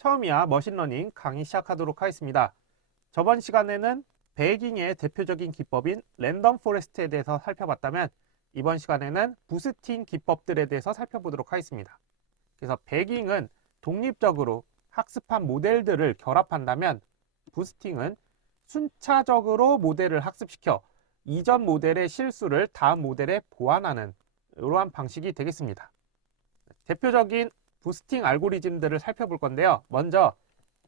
처음이야 머신러닝 강의 시작하도록 하겠습니다. 저번 시간에는 배깅의 대표적인 기법인 랜덤 포레스트에 대해서 살펴봤다면 이번 시간에는 부스팅 기법들에 대해서 살펴보도록 하겠습니다. 그래서 배깅은 독립적으로 학습한 모델들을 결합한다면 부스팅은 순차적으로 모델을 학습시켜 이전 모델의 실수를 다음 모델에 보완하는 이러한 방식이 되겠습니다. 대표적인 부스팅 알고리즘들을 살펴볼 건데요. 먼저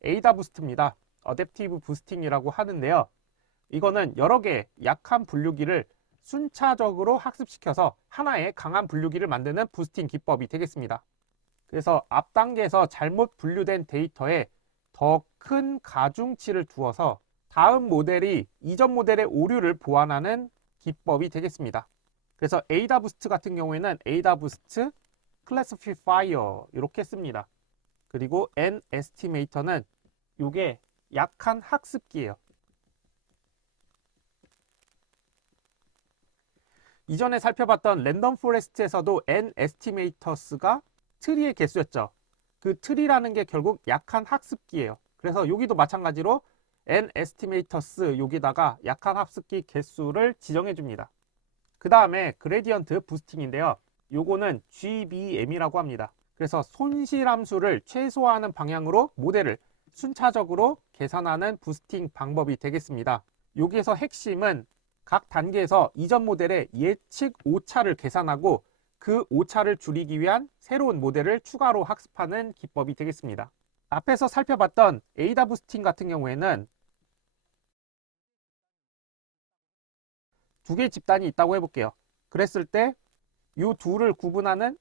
에이다 부스트입니다. 어댑티브 부스팅이라고 하는데요. 이거는 여러 개의 약한 분류기를 순차적으로 학습시켜서 하나의 강한 분류기를 만드는 부스팅 기법이 되겠습니다. 그래서 앞 단계에서 잘못 분류된 데이터에 더 큰 가중치를 두어서 다음 모델이 이전 모델의 오류를 보완하는 기법이 되겠습니다. 그래서 에이다 부스트 같은 경우에는 에이다 부스트 클래시피파이어 이렇게 씁니다. 그리고 N 에스티메이터는 이게 약한 학습기예요. 이전에 살펴봤던 랜덤 포레스트에서도 N 에스티메이터스가 트리의 개수였죠. 그 트리라는 게 결국 약한 학습기예요. 그래서 여기도 마찬가지로 N 에스티메이터스 여기다가 약한 학습기 개수를 지정해 줍니다. 그 다음에 그레디언트 부스팅인데요. 요거는 GBM이라고 합니다. 그래서 손실 함수를 최소화하는 방향으로 모델을 순차적으로 계산하는 부스팅 방법이 되겠습니다. 여기에서 핵심은 각 단계에서 이전 모델의 예측 오차를 계산하고 그 오차를 줄이기 위한 새로운 모델을 추가로 학습하는 기법이 되겠습니다. 앞에서 살펴봤던 에이다 부스팅 같은 경우에는 두 개의 집단이 있다고 해볼게요. 그랬을 때 이 둘을 구분하는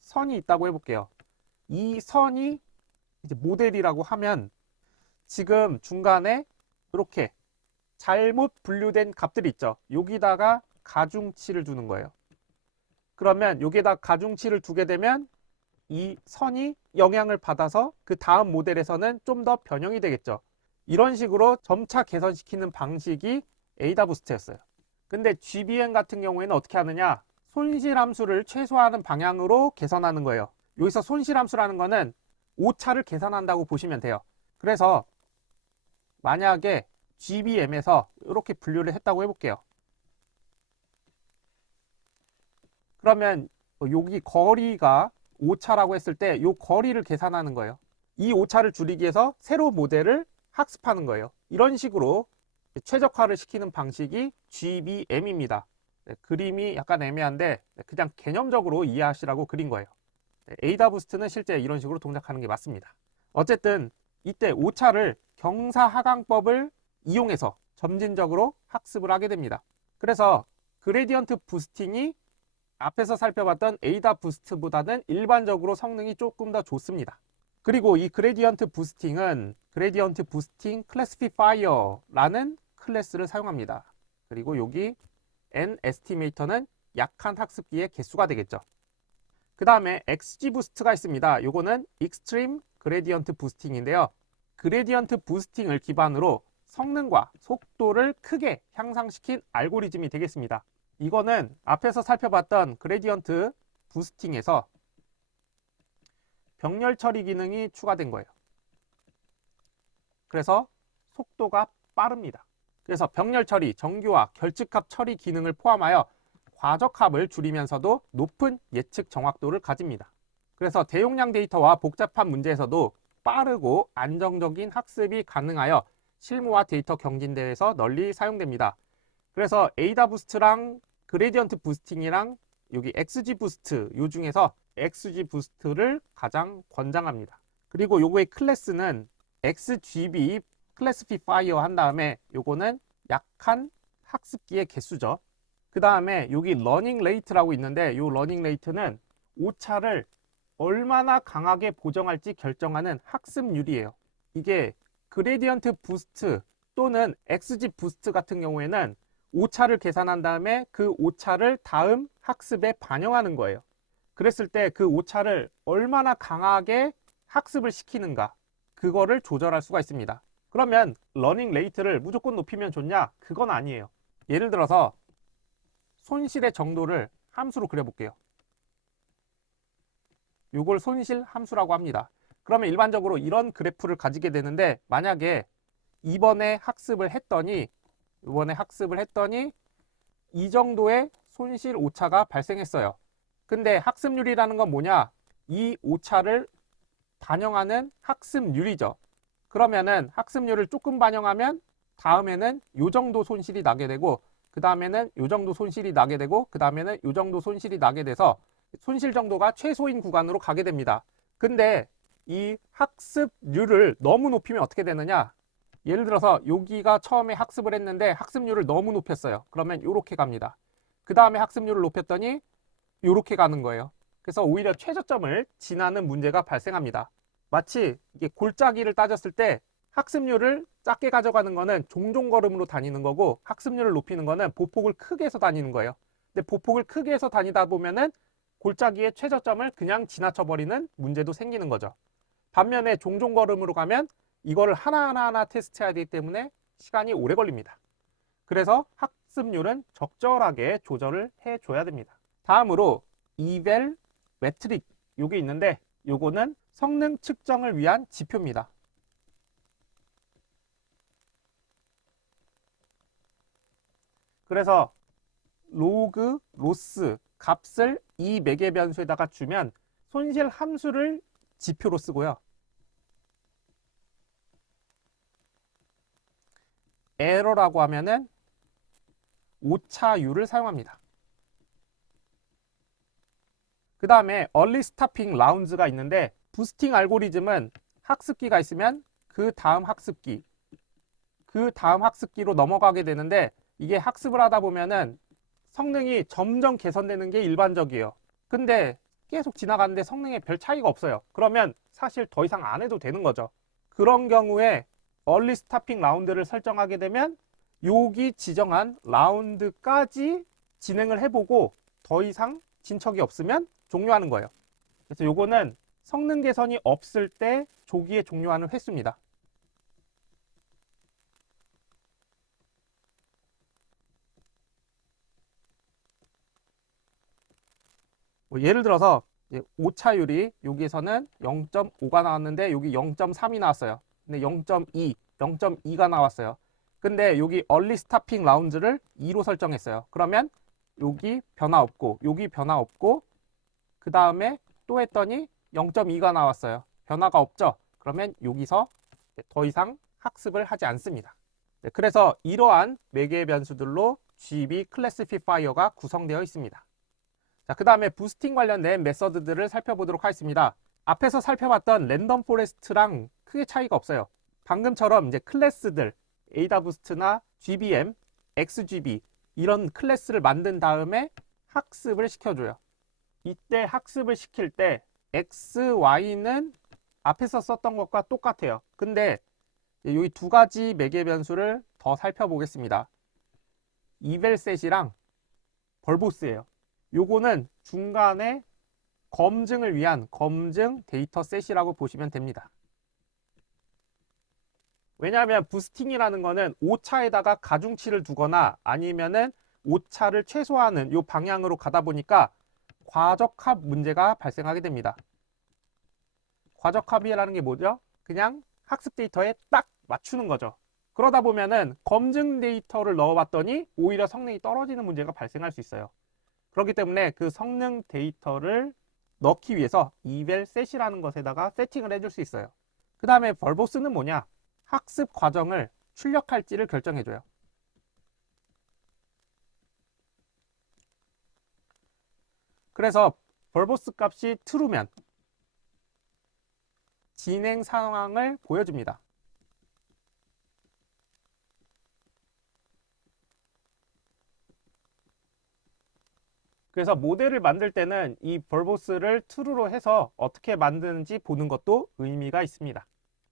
선이 있다고 해볼게요. 이 선이 이제 모델이라고 하면 지금 중간에 이렇게 잘못 분류된 값들이 있죠. 여기다가 가중치를 두는 거예요. 그러면 여기에다 가중치를 두게 되면 이 선이 영향을 받아서 그 다음 모델에서는 좀 더 변형이 되겠죠. 이런 식으로 점차 개선시키는 방식이 에이다 부스트였어요. 근데 GBM 같은 경우에는 어떻게 하느냐? 손실 함수를 최소화하는 방향으로 개선하는 거예요. 여기서 손실 함수라는 거는 오차를 계산한다고 보시면 돼요. 그래서 만약에 GBM에서 이렇게 분류를 했다고 해볼게요. 그러면 여기 거리가 오차라고 했을 때 이 거리를 계산하는 거예요. 이 오차를 줄이기 위해서 새로운 모델을 학습하는 거예요. 이런 식으로 최적화를 시키는 방식이 GBM입니다. 네, 그림이 약간 애매한데 그냥 개념적으로 이해하시라고 그린 거예요. 네, 에이다 부스트는 실제 이런 식으로 동작하는 게 맞습니다. 어쨌든 이때 오차를 경사하강법을 이용해서 점진적으로 학습을 하게 됩니다. 그래서 그레디언트 부스팅이 앞에서 살펴봤던 에이다 부스트보다는 일반적으로 성능이 조금 더 좋습니다. 그리고 이 그레디언트 부스팅은 그레디언트 부스팅 클래시피파이어라는 클래스를 사용합니다. 그리고 여기 N 에스티메이터는 약한 학습기의 개수가 되겠죠. 그 다음에 XG 부스트가 있습니다. 요거는 익스트림 그레디언트 부스팅인데요. 그레디언트 부스팅을 기반으로 성능과 속도를 크게 향상시킨 알고리즘이 되겠습니다. 이거는 앞에서 살펴봤던 그레디언트 부스팅에서 병렬 처리 기능이 추가된 거예요. 그래서 속도가 빠릅니다. 그래서 병렬 처리, 정규화, 결집합 처리 기능을 포함하여 과적합을 줄이면서도 높은 예측 정확도를 가집니다. 그래서 대용량 데이터와 복잡한 문제에서도 빠르고 안정적인 학습이 가능하여 실무와 데이터 경진대회에서 널리 사용됩니다. 그래서 에이다 부스트랑 그레디언트 부스팅이랑 여기 XG 부스트 요 중에서 XG 부스트를 가장 권장합니다. 그리고 요거의 클래스는 XGB 클래시피파이어 한 다음에 요거는 약한 학습기의 개수죠. 그 다음에 여기 러닝 레이트라고 있는데 요 러닝 레이트는 오차를 얼마나 강하게 보정할지 결정하는 학습률이에요. 이게 그레디언트 부스트 또는 XG 부스트 같은 경우에는 오차를 계산한 다음에 그 오차를 다음 학습에 반영하는 거예요. 그랬을 때 그 오차를 얼마나 강하게 학습을 시키는가 그거를 조절할 수가 있습니다. 그러면 러닝 레이트를 무조건 높이면 좋냐? 그건 아니에요. 예를 들어서 손실의 정도를 함수로 그려볼게요. 이걸 손실 함수라고 합니다. 그러면 일반적으로 이런 그래프를 가지게 되는데, 만약에 이번에 학습을 했더니 이 정도의 손실 오차가 발생했어요. 근데 학습률이라는 건 뭐냐? 이 오차를 반영하는 학습률이죠. 그러면은 학습률을 조금 반영하면 다음에는 요 정도 손실이 나게 되고, 그 다음에는 요 정도 손실이 나게 되고, 그 다음에는 요 정도 손실이 나게 돼서 손실 정도가 최소인 구간으로 가게 됩니다. 근데 이 학습률을 너무 높이면 어떻게 되느냐? 예를 들어서 여기가 처음에 학습을 했는데 학습률을 너무 높였어요. 그러면 이렇게 갑니다. 그 다음에 학습률을 높였더니 이렇게 가는 거예요. 그래서 오히려 최저점을 지나는 문제가 발생합니다. 마치 이게 골짜기를 따졌을 때 학습률을 작게 가져가는 거는 종종걸음으로 다니는 거고, 학습률을 높이는 거는 보폭을 크게 해서 다니는 거예요. 근데 보폭을 크게 해서 다니다 보면은 골짜기의 최저점을 그냥 지나쳐 버리는 문제도 생기는 거죠. 반면에 종종걸음으로 가면 이거를 하나하나 테스트해야 되기 때문에 시간이 오래 걸립니다. 그래서 학습률은 적절하게 조절을 해줘야 됩니다. 다음으로 eval 메트릭 요게 있는데, 요거는 성능 측정을 위한 지표입니다. 그래서 로그, 로스 값을 이 매개 변수에다가 주면 손실 함수를 지표로 쓰고요. 에러라고 하면은 오차율을 사용합니다. 그 다음에 early stopping rounds가 있는데, 부스팅 알고리즘은 학습기가 있으면 그 다음 학습기로 넘어가게 되는데, 이게 학습을 하다 보면은 성능이 점점 개선되는 게 일반적이에요. 근데 계속 지나가는데 성능에 별 차이가 없어요. 그러면 사실 더 이상 안 해도 되는 거죠. 그런 경우에 early stopping 라운드를 설정하게 되면 여기 지정한 라운드까지 진행을 해보고 더 이상 진척이 없으면 종료하는 거예요. 그래서 요거는 성능 개선이 없을 때 조기에 종료하는 횟수입니다. 뭐 예를 들어서 오차율이 여기에서는 0.5가 나왔는데 여기 0.3이 나왔어요. 근데 0.2가 나왔어요. 근데 여기 early stopping 라운드를 2로 설정했어요. 그러면 여기 변화 없고 여기 변화 없고 그 다음에 또 했더니 0.2가 나왔어요. 변화가 없죠. 그러면 여기서 더 이상 학습을 하지 않습니다. 그래서 이러한 매개 변수들로 GB 클래시피파이어가 구성되어 있습니다. 자, 그 다음에 부스팅 관련된 메서드들을 살펴보도록 하겠습니다. 앞에서 살펴봤던 랜덤 포레스트랑 크게 차이가 없어요. 방금처럼 이제 클래스들 AdaBoost나 GBM, XGB 이런 클래스를 만든 다음에 학습을 시켜줘요. 이때 학습을 시킬 때 X, Y는 앞에서 썼던 것과 똑같아요. 근데 여기 두 가지 매개 변수를 더 살펴보겠습니다. evalset이랑 벌보스예요. 요거는 중간에 검증을 위한 검증 데이터 셋이라고 보시면 됩니다. 왜냐하면 부스팅이라는 거는 오차에다가 가중치를 두거나 아니면은 오차를 최소화하는 요 방향으로 가다 보니까 과적합 문제가 발생하게 됩니다. 과적합이라는 게 뭐죠? 그냥 학습 데이터에 딱 맞추는 거죠. 그러다 보면은 검증 데이터를 넣어봤더니 오히려 성능이 떨어지는 문제가 발생할 수 있어요. 그렇기 때문에 그 성능 데이터를 넣기 위해서 evalset이라는 것에다가 세팅을 해줄 수 있어요. 그 다음에 벌보스는 뭐냐? 학습 과정을 출력할지를 결정해줘요. 그래서 벌보스 값이 true면 진행 상황을 보여줍니다. 그래서 모델을 만들 때는 이 벌보스를 true로 해서 어떻게 만드는지 보는 것도 의미가 있습니다.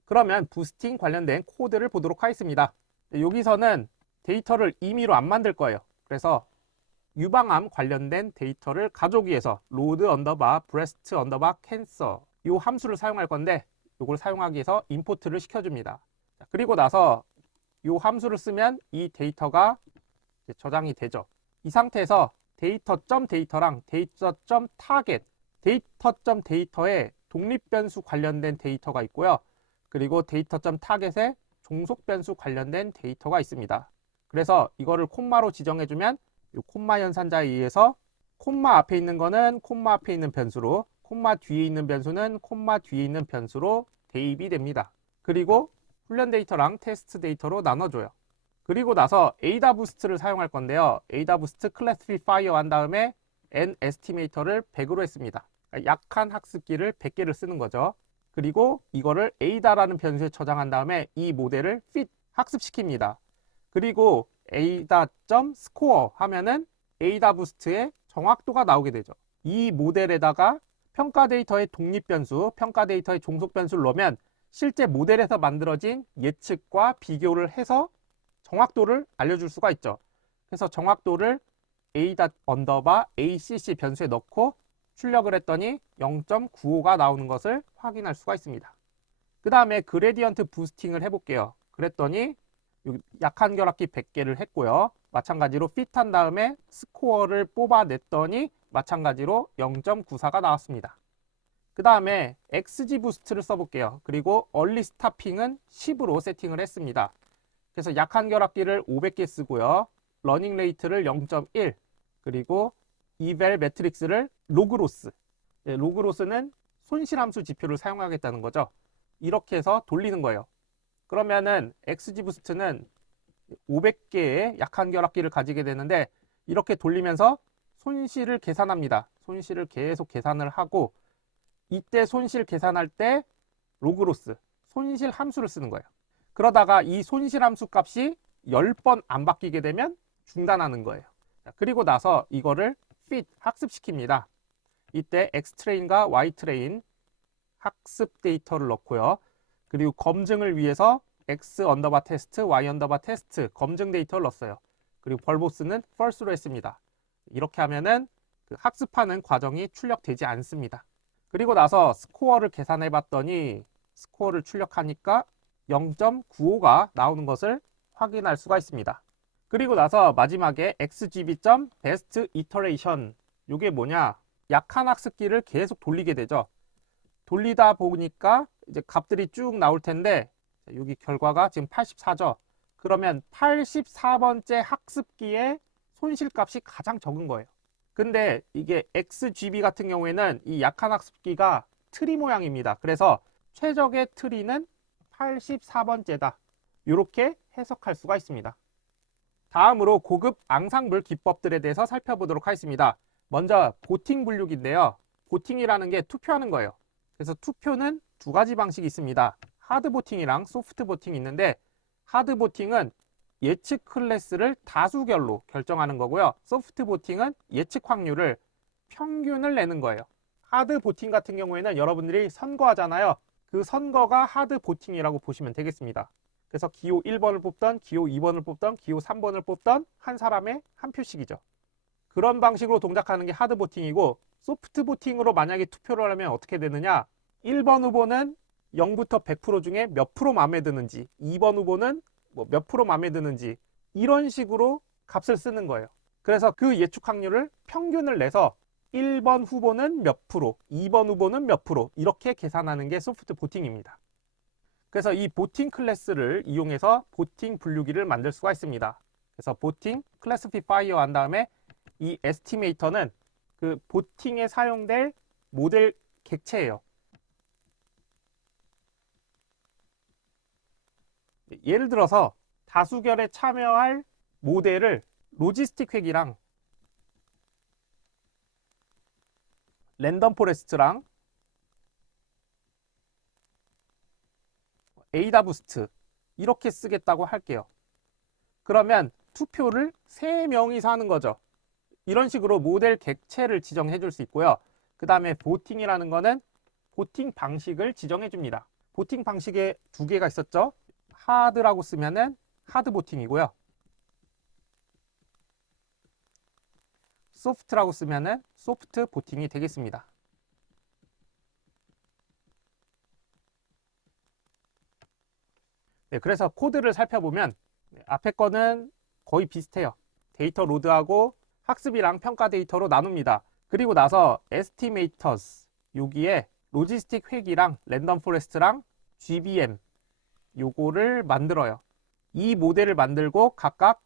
그러면 부스팅 관련된 코드를 보도록 하겠습니다. 여기서는 데이터를 임의로 안 만들 거예요. 그래서 유방암 관련된 데이터를 가져오기 위해서 load underbar breast underbar cancer 이 함수를 사용할 건데, 이걸 사용하기 위해서 임포트를 시켜줍니다. 그리고 나서 이 함수를 쓰면 이 데이터가 저장이 되죠. 이 상태에서 데이터.데이터랑 데이터.target 데이터에 독립변수 관련된 데이터가 있고요. 그리고 데이터.target에 종속변수 관련된 데이터가 있습니다. 그래서 이거를 콤마로 지정해주면 이 콤마 연산자에 의해서 콤마 앞에 있는 거는 콤마 앞에 있는 변수로, 콤마 뒤에 있는 변수는 콤마 뒤에 있는 변수로 대입이 됩니다. 그리고 훈련 데이터랑 테스트 데이터로 나눠줘요. 그리고 나서 AdaBoost를 사용할 건데요. AdaBoost Classify 한 다음에 nEstimator를 100으로 했습니다. 그러니까 약한 학습기를 100개를 쓰는 거죠. 그리고 이거를 Ada라는 변수에 저장한 다음에 이 모델을 fit, 학습시킵니다. 그리고 ada.score 하면은 AdaBoost의 정확도가 나오게 되죠. 이 모델에다가 평가 데이터의 독립변수, 평가 데이터의 종속변수를 넣으면 실제 모델에서 만들어진 예측과 비교를 해서 정확도를 알려줄 수가 있죠. 그래서 정확도를 a._acc 변수에 넣고 출력을 했더니 0.95가 나오는 것을 확인할 수가 있습니다. 그 다음에 그레디언트 부스팅을 해볼게요. 그랬더니 약한 결합기 100개를 했고요. 마찬가지로 핏한 다음에 스코어를 뽑아냈더니 마찬가지로 0.94가 나왔습니다. 그 다음에 XGBoost를 써볼게요. 그리고 얼리 스타핑은 10으로 세팅을 했습니다. 그래서 약한 결합기를 500개 쓰고요. 러닝 레이트를 0.1, 그리고 이벨 매트릭스를 로그로스. 로그로스는 손실함수 지표를 사용하겠다는 거죠. 이렇게 해서 돌리는 거예요. 그러면은 XGBoost는 500개의 약한 결합기를 가지게 되는데 이렇게 돌리면서 손실을 계산합니다. 손실을 계속 계산을 하고 이때 손실 계산할 때 로그로스, 손실 함수를 쓰는 거예요. 그러다가 이 손실 함수 값이 10번 안 바뀌게 되면 중단하는 거예요. 그리고 나서 이거를 fit, 학습시킵니다. 이때 xtrain과 ytrain 학습 데이터를 넣고요. 그리고 검증을 위해서 x_test, y_test 검증 데이터를 넣었어요. 그리고 벌보스는 false로 했습니다. 이렇게 하면은 그 학습하는 과정이 출력되지 않습니다. 그리고 나서 스코어를 계산해 봤더니 스코어를 출력하니까 0.95가 나오는 것을 확인할 수가 있습니다. 그리고 나서 마지막에 xgb.bestiteration, 이게 뭐냐? 약한 학습기를 계속 돌리게 되죠. 돌리다 보니까 이제 값들이 쭉 나올 텐데 여기 결과가 지금 84죠. 그러면 84번째 학습기의 손실값이 가장 적은 거예요. 근데 이게 XGB 같은 경우에는 이 약한 학습기가 트리 모양입니다. 그래서 최적의 트리는 84번째다. 이렇게 해석할 수가 있습니다. 다음으로 고급 앙상블 기법들에 대해서 살펴보도록 하겠습니다. 먼저 보팅 분류기인데요. 보팅이라는 게 투표하는 거예요. 그래서 투표는 두 가지 방식이 있습니다. 하드 보팅이랑 소프트 보팅이 있는데 하드 보팅은 예측 클래스를 다수결로 결정하는 거고요. 소프트 보팅은 예측 확률을 평균을 내는 거예요. 하드 보팅 같은 경우에는 여러분들이 선거하잖아요. 그 선거가 하드 보팅이라고 보시면 되겠습니다. 그래서 기호 1번을 뽑던, 기호 2번을 뽑던, 기호 3번을 뽑던 한 사람의 한 표씩이죠. 그런 방식으로 동작하는 게 하드 보팅이고, 소프트 보팅으로 만약에 투표를 하면 어떻게 되느냐? 1번 후보는 0부터 100% 중에 몇 프로 마음에 드는지, 2번 후보는 뭐 몇 프로 마음에 드는지, 이런 식으로 값을 쓰는 거예요. 그래서 그 예측 확률을 평균을 내서 1번 후보는 몇 프로, 2번 후보는 몇 프로, 이렇게 계산하는 게 소프트 보팅입니다. 그래서 이 보팅 클래스를 이용해서 보팅 분류기를 만들 수가 있습니다. 그래서 보팅 클래시파이어 한 다음에 이 에스티메이터는 그 보팅에 사용될 모델 객체예요. 예를 들어서 다수결에 참여할 모델을 로지스틱 회기랑 랜덤 포레스트랑 에이다부스트 이렇게 쓰겠다고 할게요. 그러면 투표를 3명이서 하는 거죠. 이런 식으로 모델 객체를 지정해 줄 수 있고요. 그 다음에 보팅이라는 거는 보팅 방식을 지정해 줍니다. 보팅 방식에 두 개가 있었죠. 하드라고 쓰면은 하드 보팅이고요. 소프트라고 쓰면은 소프트 보팅이 되겠습니다. 네, 그래서 코드를 살펴보면 앞에 거는 거의 비슷해요. 데이터 로드하고 학습이랑 평가 데이터로 나눕니다. 그리고 나서 estimators, 여기에 로지스틱 회기랑 랜덤 포레스트랑 GBM 요거를 만들어요. 이 모델을 만들고 각각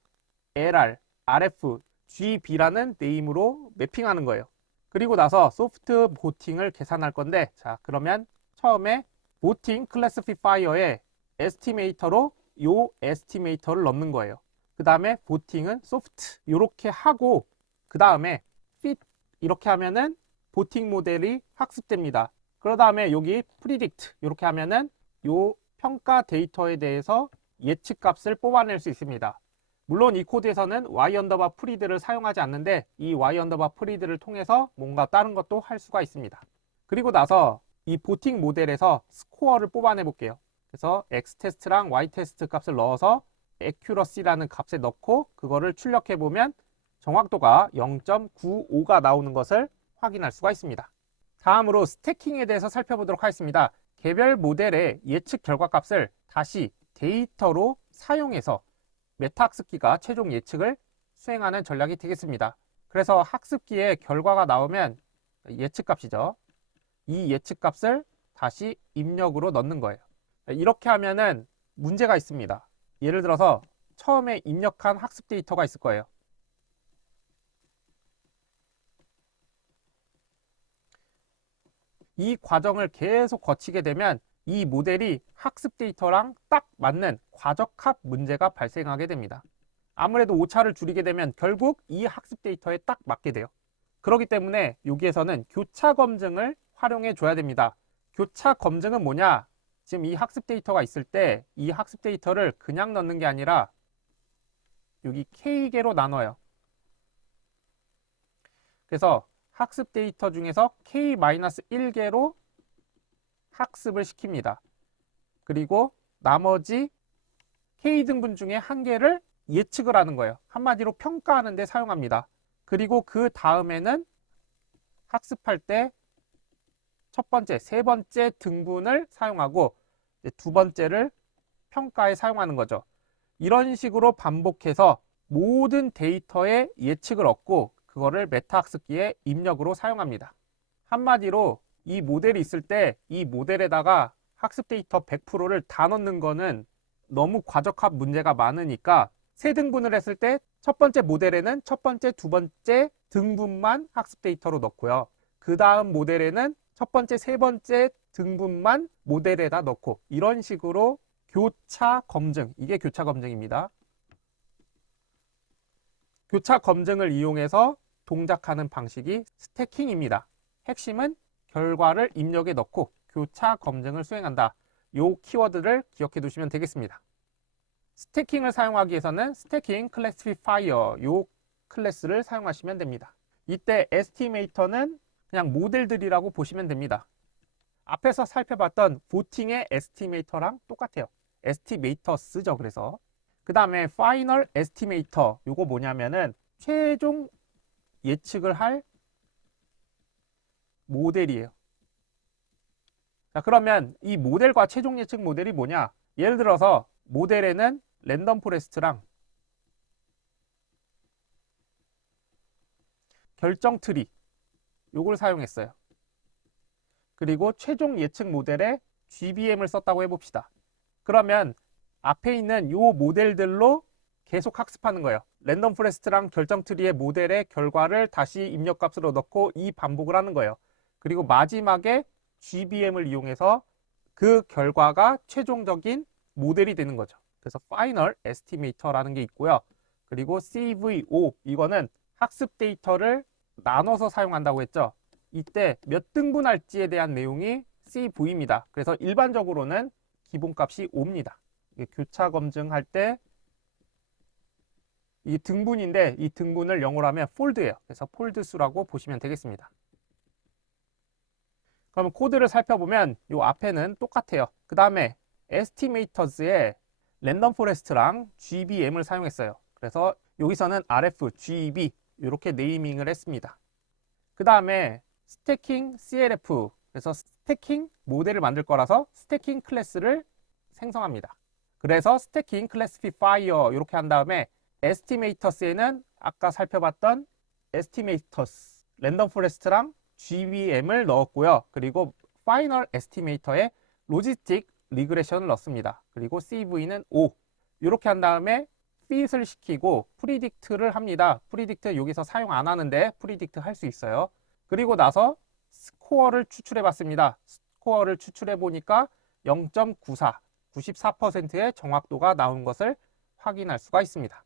LR, RF, GB라는 네임으로 매핑하는 거예요. 그리고 나서 소프트 보팅을 계산할 건데, 자, 그러면 처음에 보팅 클래시파이어에 에스티메이터로 요 에스티메이터를 넣는 거예요. 그 다음에 보팅은 소프트 이렇게 하고, 그 다음에 fit 이렇게 하면은 보팅 모델이 학습됩니다. 그 다음에 여기 predict 이렇게 하면은 요 평가 데이터에 대해서 예측 값을 뽑아낼 수 있습니다. 물론 이 코드에서는 y_pread를 사용하지 않는데, 이 y_pread를 통해서 뭔가 다른 것도 할 수가 있습니다. 그리고 나서 이 보팅 모델에서 스코어를 뽑아내 볼게요. 그래서 x테스트랑 y테스트 값을 넣어서 accuracy라는 값에 넣고 그거를 출력해 보면 정확도가 0.95가 나오는 것을 확인할 수가 있습니다. 다음으로 스태킹에 대해서 살펴보도록 하겠습니다. 개별 모델의 예측 결과값을 다시 데이터로 사용해서 메타 학습기가 최종 예측을 수행하는 전략이 되겠습니다. 그래서 학습기에 결과가 나오면 예측값이죠. 이 예측값을 다시 입력으로 넣는 거예요. 이렇게 하면은 문제가 있습니다. 예를 들어서 처음에 입력한 학습 데이터가 있을 거예요. 이 과정을 계속 거치게 되면 이 모델이 학습 데이터랑 딱 맞는 과적합 문제가 발생하게 됩니다. 아무래도 오차를 줄이게 되면 결국 이 학습 데이터에 딱 맞게 돼요. 그렇기 때문에 여기에서는 교차 검증을 활용해 줘야 됩니다. 교차 검증은 뭐냐? 지금 이 학습 데이터가 있을 때 이 학습 데이터를 그냥 넣는 게 아니라 여기 K개로 나눠요. 그래서 학습 데이터 중에서 K-1개로 학습을 시킵니다. 그리고 나머지 K등분 중에 한 개를 예측을 하는 거예요. 한마디로 평가하는 데 사용합니다. 그리고 그 다음에는 학습할 때 첫 번째, 세 번째 등분을 사용하고 두 번째를 평가에 사용하는 거죠. 이런 식으로 반복해서 모든 데이터의 예측을 얻고 그거를 메타 학습기의 입력으로 사용합니다. 한마디로 이 모델이 있을 때 이 모델에다가 학습 데이터 100%를 다 넣는 거는 너무 과적합 문제가 많으니까 세 등분을 했을 때 첫 번째 모델에는 첫 번째, 두 번째 등분만 학습 데이터로 넣고요. 그 다음 모델에는 첫 번째, 세 번째 등분만 모델에다 넣고 이런 식으로 교차 검증, 이게 교차 검증입니다. 교차 검증을 이용해서 동작하는 방식이 스태킹입니다. 핵심은 결과를 입력에 넣고 교차 검증을 수행한다. 이 키워드를 기억해 두시면 되겠습니다. 스태킹을 사용하기 위해서는 스태킹 클래시파이어 이 클래스를 사용하시면 됩니다. 이때 에스티메이터는 그냥 모델들이라고 보시면 됩니다. 앞에서 살펴봤던 보팅의 에스티메이터랑 똑같아요. 에스티메이터 쓰죠. 그래서 그 다음에 파이널 에스티메이터 요거 뭐냐면은 최종 예측을 할 모델이에요. 자, 그러면 이 모델과 최종 예측 모델이 뭐냐? 예를 들어서 모델에는 랜덤 포레스트랑 결정 트리 요걸 사용했어요. 그리고 최종 예측 모델에 GBM을 썼다고 해봅시다. 그러면 앞에 있는 요 모델들로 계속 학습하는 거예요. 랜덤 포레스트랑 결정 트리의 모델의 결과를 다시 입력값으로 넣고 이 반복을 하는 거예요. 그리고 마지막에 GBM을 이용해서 그 결과가 최종적인 모델이 되는 거죠. 그래서 Final Estimator라는 게 있고요. 그리고 CVO 이거는 학습 데이터를 나눠서 사용한다고 했죠. 이때 몇 등분할지에 대한 내용이 CV입니다. 그래서 일반적으로는 기본값이 5입니다. 교차 검증할 때 이 등분인데 이 등분을 영어로 하면 폴드예요. 그래서 폴드 수라고 보시면 되겠습니다. 그럼 코드를 살펴보면 이 앞에는 똑같아요. 그 다음에 에스티메이터즈에 랜덤 포레스트랑 GBM을 사용했어요. 그래서 여기서는 RF, GB 이렇게 네이밍을 했습니다. 그 다음에 스태킹 CLF, 그래서 스태킹 모델을 만들 거라서 스태킹 클래스를 생성합니다. 그래서 스태킹 클래시파이어 이렇게 한 다음에 에스티메이터스에는 아까 살펴봤던 에스티메이터스 랜덤 포레스트랑 GBM을 넣었고요. 그리고 파이널 에스티메이터에 로지스틱 리그레션을 넣습니다. 그리고 CV는 5. 이렇게 한 다음에 fit을 시키고 프리딕트를 합니다. 프리딕트 여기서 사용 안 하는데 프리딕트 할 수 있어요. 그리고 나서 스코어를 추출해 봤습니다. 스코어를 추출해 보니까 0.94, 94%의 정확도가 나온 것을 확인할 수가 있습니다.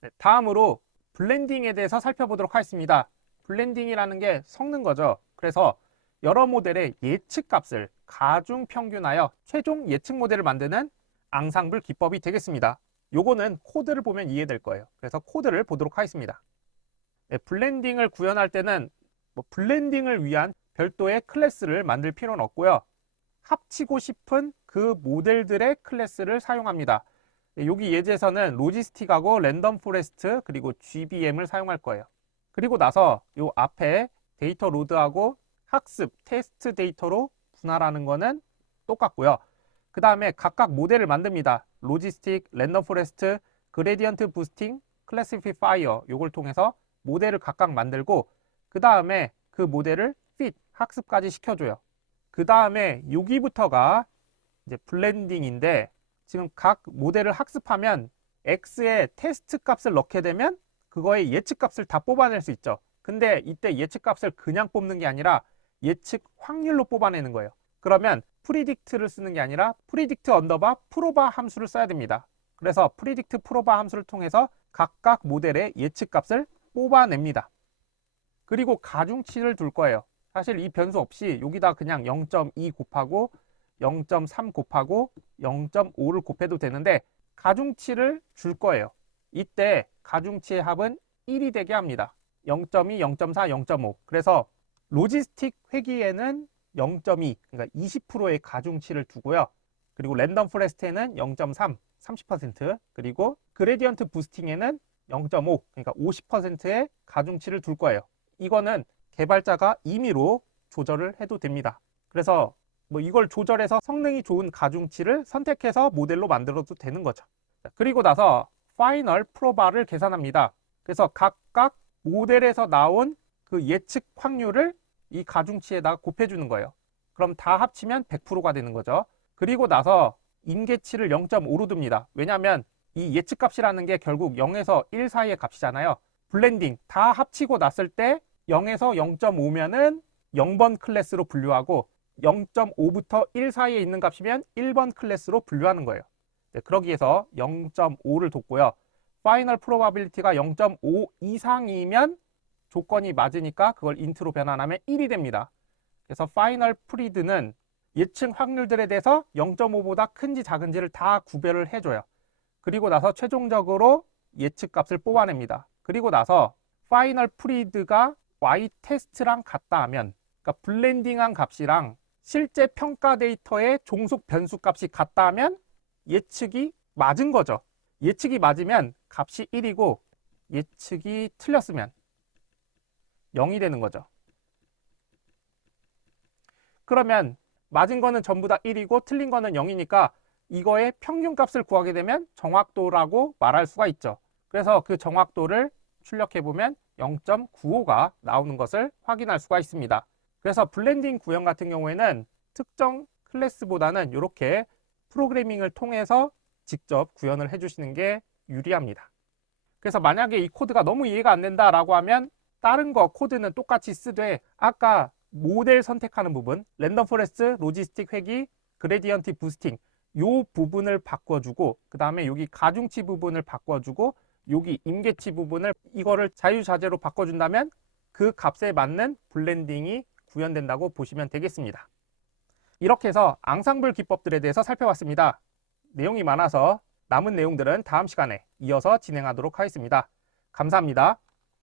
네, 다음으로 블렌딩에 대해서 살펴보도록 하겠습니다. 블렌딩이라는 게 섞는 거죠. 그래서 여러 모델의 예측 값을 가중평균하여 최종 예측 모델을 만드는 앙상블 기법이 되겠습니다. 요거는 코드를 보면 이해될 거예요. 그래서 코드를 보도록 하겠습니다. 네, 블렌딩을 구현할 때는 블렌딩을 위한 별도의 클래스를 만들 필요는 없고요. 합치고 싶은 그 모델들의 클래스를 사용합니다. 네, 여기 예제에서는 로지스틱하고 랜덤 포레스트 그리고 GBM을 사용할 거예요. 그리고 나서 요 앞에 데이터 로드하고 학습, 테스트 데이터로 분할하는 거는 똑같고요. 그 다음에 각각 모델을 만듭니다. 로지스틱, 랜덤 포레스트, 그레디언트 부스팅, 클래시피파이어 요걸 통해서 모델을 각각 만들고 그 다음에 그 모델을 fit, 학습까지 시켜줘요. 그 다음에 여기부터가 이제 블렌딩인데 지금 각 모델을 학습하면 X의 테스트 값을 넣게 되면 그거의 예측 값을 다 뽑아낼 수 있죠. 근데 이때 예측 값을 그냥 뽑는 게 아니라 예측 확률로 뽑아내는 거예요. 그러면 프리딕트를 쓰는 게 아니라 프리딕트 언더바 프로바 함수를 써야 됩니다. 그래서 프리딕트 프로바 함수를 통해서 각각 모델의 예측 값을 뽑아냅니다. 그리고 가중치를 둘 거예요. 사실 이 변수 없이 여기다 그냥 0.2 곱하고 0.3 곱하고 0.5를 곱해도 되는데 가중치를 줄 거예요. 이때 가중치의 합은 1이 되게 합니다. 0.2, 0.4, 0.5. 그래서 로지스틱 회기에는 0.2, 그러니까 20%의 가중치를 두고요. 그리고 랜덤 포레스트에는 0.3, 30%, 그리고 그레디언트 부스팅에는 0.5, 그러니까 50%의 가중치를 둘 거예요. 이거는 개발자가 임의로 조절을 해도 됩니다. 그래서 이걸 조절해서 성능이 좋은 가중치를 선택해서 모델로 만들어도 되는 거죠. 그리고 나서 파이널 프로바를 계산합니다. 그래서 각각 모델에서 나온 그 예측 확률을 이 가중치에다가 곱해주는 거예요. 그럼 다 합치면 100%가 되는 거죠. 그리고 나서 임계치를 0.5로 둡니다. 왜냐하면 이 예측값이라는 게 결국 0에서 1 사이의 값이잖아요. 블렌딩 다 합치고 났을 때 0에서 0.5면은 0번 클래스로 분류하고 0.5부터 1 사이에 있는 값이면 1번 클래스로 분류하는 거예요. 네, 그러기 위해서 0.5를 뒀고요. 파이널 프로바빌리티가 0.5 이상이면 조건이 맞으니까 그걸 인트로 변환하면 1이 됩니다. 그래서 파이널 프리드는 예측 확률들에 대해서 0.5보다 큰지 작은지를 다 구별을 해줘요. 그리고 나서 최종적으로 예측 값을 뽑아냅니다. 그리고 나서 파이널 프리드가 y 테스트랑 같다 하면, 그러니까 블렌딩한 값이랑 실제 평가 데이터의 종속 변수 값이 같다 하면 예측이 맞은 거죠. 예측이 맞으면 값이 1이고 예측이 틀렸으면 0이 되는 거죠. 그러면 맞은 거는 전부 다 1이고 틀린 거는 0이니까 이거의 평균값을 구하게 되면 정확도라고 말할 수가 있죠. 그래서 그 정확도를 출력해보면 0.95가 나오는 것을 확인할 수가 있습니다. 그래서 블렌딩 구현 같은 경우에는 특정 클래스보다는 이렇게 프로그래밍을 통해서 직접 구현을 해주시는 게 유리합니다. 그래서 만약에 이 코드가 너무 이해가 안 된다라고 하면 다른 거 코드는 똑같이 쓰되 아까 모델 선택하는 부분, 랜덤 포레스트, 로지스틱 회기, 그레디언트 부스팅 요 부분을 바꿔주고 그 다음에 여기 가중치 부분을 바꿔주고 여기 임계치 부분을 이거를 자유자재로 바꿔준다면 그 값에 맞는 블렌딩이 구현된다고 보시면 되겠습니다. 이렇게 해서 앙상블 기법들에 대해서 살펴봤습니다. 내용이 많아서 남은 내용들은 다음 시간에 이어서 진행하도록 하겠습니다. 감사합니다.